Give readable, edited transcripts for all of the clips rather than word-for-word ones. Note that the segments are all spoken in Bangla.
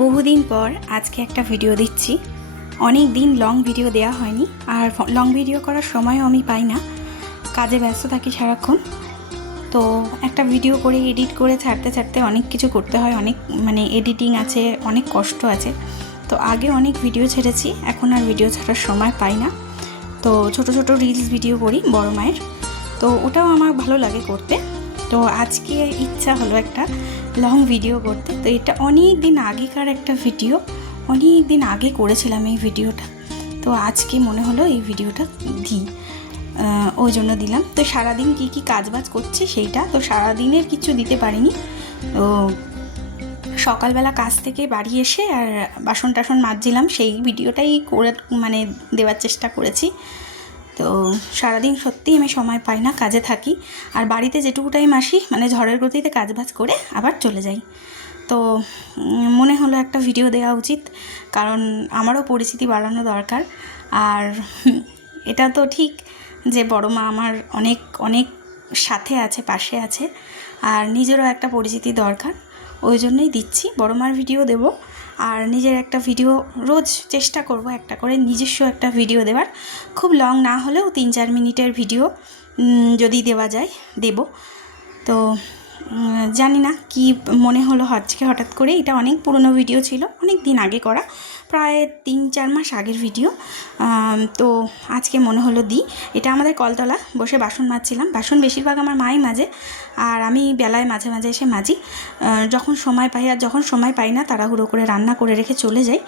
বহুদিন পর আজকে একটা ভিডিও দিচ্ছি। অনেক দিন লং ভিডিও দেওয়া হয়নি, আর লং ভিডিও করার সময়ও আমি পাই না, কাজে ব্যস্ত থাকি সারাক্ষণ। তো একটা ভিডিও করে এডিট করে ছাড়তে ছাড়তে অনেক কিছু করতে হয়, অনেক এডিটিং আছে, অনেক কষ্ট আছে। তো আগে অনেক ভিডিও ছেড়েছি, এখন আর ভিডিও ছাড়ার সময় পাই না। তো ছোট ছোট রিলস ভিডিও করি বড় মায়ের, তো ওটাও আমার ভালো লাগে করতে। তো আজকে ইচ্ছা হলো একটা লং ভিডিও করতে। তো এটা অনেক দিন আগেকার একটা ভিডিও, অনেক দিন আগে করেছিলাম এই ভিডিওটা। তো আজকে মনে হলো এই ভিডিওটা দিই, ওই জন্য দিলাম। তো সারাদিন কী কী কাজবাজ করছি সেইটা, তো সারাদিনের কিছু দিতে পারিনি। তো সকালবেলা কাজ থেকে বাড়ি এসে আর বাসন টাসন মাজছিলাম, সেই ভিডিওটাই করে দেওয়ার চেষ্টা করেছি। তো সারাদিন সত্যিই আমি সময় পাই না, কাজে থাকি। আর বাড়িতে যেটুকু টাইম আসি ঝড়ের গতিতে কাজবাজ করে আবার চলে যাই। তো মনে হলো একটা ভিডিও দেওয়া উচিত, কারণ আমারও পরিচিতি বাড়ানো দরকার। আর এটা তো ঠিক যে বড় মা আমার অনেক অনেক সাথে আছে, পাশে আছে, আর নিজেরও একটা পরিচিতি দরকার। ওই জন্যই দিচ্ছি, বড় মার ভিডিও দেব, আর নিজের একটা ভিডিও রোজ চেষ্টা করব একটা করে নিজস্ব একটা ভিডিও দেওয়ার। খুব লং না হলেও 3-4 মিনিটের ভিডিও যদি দেওয়া যায় দেব। তো জানি না কি মনে হলো আজকে হঠাৎ করে। এটা অনেক পুরনো ভিডিও ছিল, অনেক দিন আগে করা, প্রায় 3-4 মাস আগের ভিডিও। তো আজকে মনে হলো দিই। এটা আমাদের কলতলা বসে বাসন মাজছিলাম। বাসন বেশিরভাগ আমার মাই মাজে, আর আমি বেলায় মাঝে মাঝে এসে মাজি যখন সময় পাই। আর যখন সময় পাই না তাড়াহুড়ো করে রান্না করে রেখে চলে যাই,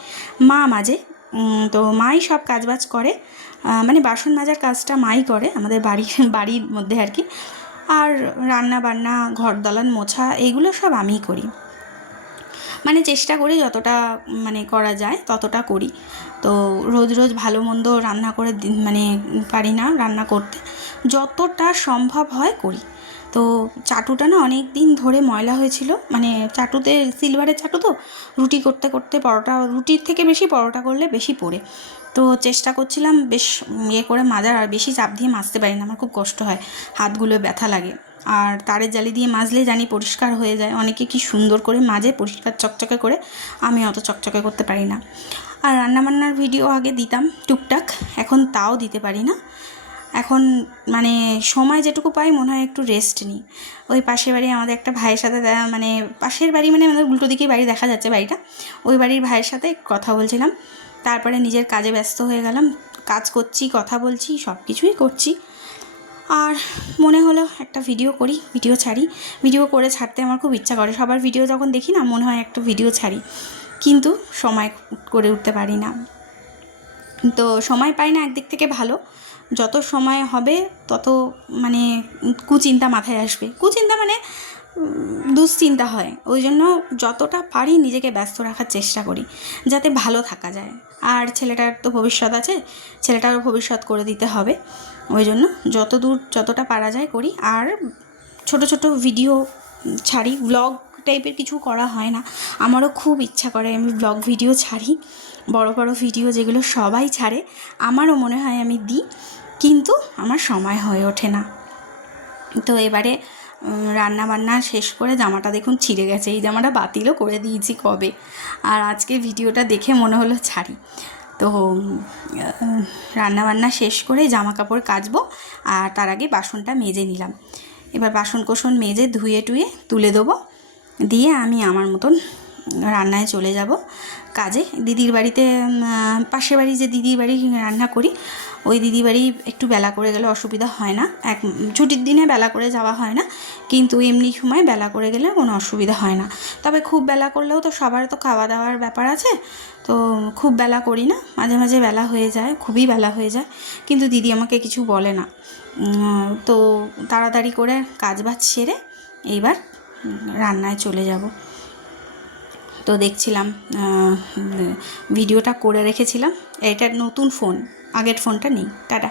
মা মাঝে। তো মাই সব কাজবাজ করে, বাসন মাজার কাজটা মাই করে আমাদের বাড়ির মধ্যে আর কি। আর রান্না বান্না, ঘর দালান মোছা, এইগুলো সব আমিই করি। চেষ্টা করি যতটা করা যায় ততটা করি। তো রোজ রোজ ভালো মন্দ রান্না করে পারি না রান্না করতে, যতটা সম্ভব হয় করি। তো চাটুটা না অনেক দিন ধরে ময়লা হয়েছিল, চাটুতে সিলভারের চাটু, তো রুটি করতে করতে পরোটা, রুটির থেকে বেশি পরোটা করলে বেশি পড়ে। তো চেষ্টা করছিলাম বেশ করে মাজার, আর বেশি চাপ দিয়ে মাজতে পারি না, আমার খুব কষ্ট হয়, হাতগুলো ব্যথা লাগে। আর তারের জালি দিয়ে মাজলে জানি পরিষ্কার হয়ে যায়, অনেকে কি সুন্দর করে মাজে পরিষ্কার চকচকে করে, আমি অত চকচকে করতে পারি না। আর রান্নাবান্নার ভিডিও আগে দিতাম টুকটাক, এখন তাও দিতে পারি না। এখন সময় যেটুকু পাই মনে হয় একটু রেস্ট নিই। ওই পাশের বাড়ি আমাদের একটা ভাইয়ের সাথে পাশের বাড়ি আমাদের উল্টো দিকেই বাড়ি দেখা যাচ্ছে বাড়িটা, ওই বাড়ির ভাইয়ের সাথে কথা বলছিলাম। তারপরে নিজের কাজে ব্যস্ত হয়ে গেলাম, কাজ করছি, কথা বলছি, সব কিছুই করছি। আর মনে হলো একটা ভিডিও করি, ভিডিও ছাড়ি। ভিডিও করে ছাড়তে আমার খুব ইচ্ছা করে, সবার ভিডিও যখন দেখি না মনে হয় একটা ভিডিও ছাড়ি, কিন্তু সময় করে উঠতে পারি না। তো সময় পাই না একদিক থেকে ভালো, যত সময় হবে তত কুচিন্তা মাথায় আসবে, কুচিন্তা দুশ্চিন্তা হয়। ওই জন্য যতটা পারি নিজেকে ব্যস্ত রাখার চেষ্টা করি যাতে ভালো থাকা যায়। আর ছেলেটার তো ভবিষ্যৎ আছে, ছেলেটারও ভবিষ্যৎ করে দিতে হবে, ওই জন্য যতটা পারা যায় করি। আর ছোট ছোট ভিডিও ছাড়ি, ব্লগ টাইপের কিছু করা হয় না, আমারও খুব ইচ্ছা করে আমি ব্লগ ভিডিও ছাড়ি, বড় বড় ভিডিও যেগুলো সবাই ছাড়ে, আমারও মনে হয় আমি দিই, কিন্তু আমার সময় হয়ে ওঠে না। তো এবারে রান্না বান্না শেষ করে জামাটা দেখুন ছিঁড়ে গেছে, এই জামাটা বাতিলও করে দিয়েছি কবে, আর আজকে ভিডিওটা দেখে মনে হলো ছাড়ি। তো রান্নাবান্না শেষ করে জামা কাপড় কাচবো, আর তার আগে বাসনটা মেজে নিলাম। এবার বাসন কোসন মেজে ধুয়ে টুয়ে তুলে দেবো, দিয়ে আমি আমার মতন রান্নায় চলে যাব কাজে। দিদির বাড়িতে, পাশের বাড়ি যে দিদির বাড়ি রান্না করি, ওই দিদি বাড়ি একটু বেলা করে গেলে অসুবিধা হয় না, ছুটির দিনে বেলা করে যাওয়া হয় না, কিন্তু এমনি সময় বেলা করে গেলে কোনো অসুবিধা হয় না। তবে খুব বেলা করলেও তো সবার তো খাওয়া দাওয়ার ব্যাপার আছে, তো খুব বেলা করি না, মাঝে মাঝে বেলা হয়ে যায়, খুবই বেলা হয়ে যায়, কিন্তু দিদি আমাকে কিছু বলে না। তো তাড়াতাড়ি করে কাজবাজ সেরে এইবার রান্নায় চলে যাব। তো দেখছিলাম ভিডিওটা করে রেখেছিলাম, এটা নতুন ফোন, আগের ফোনটা নেই। টাটা।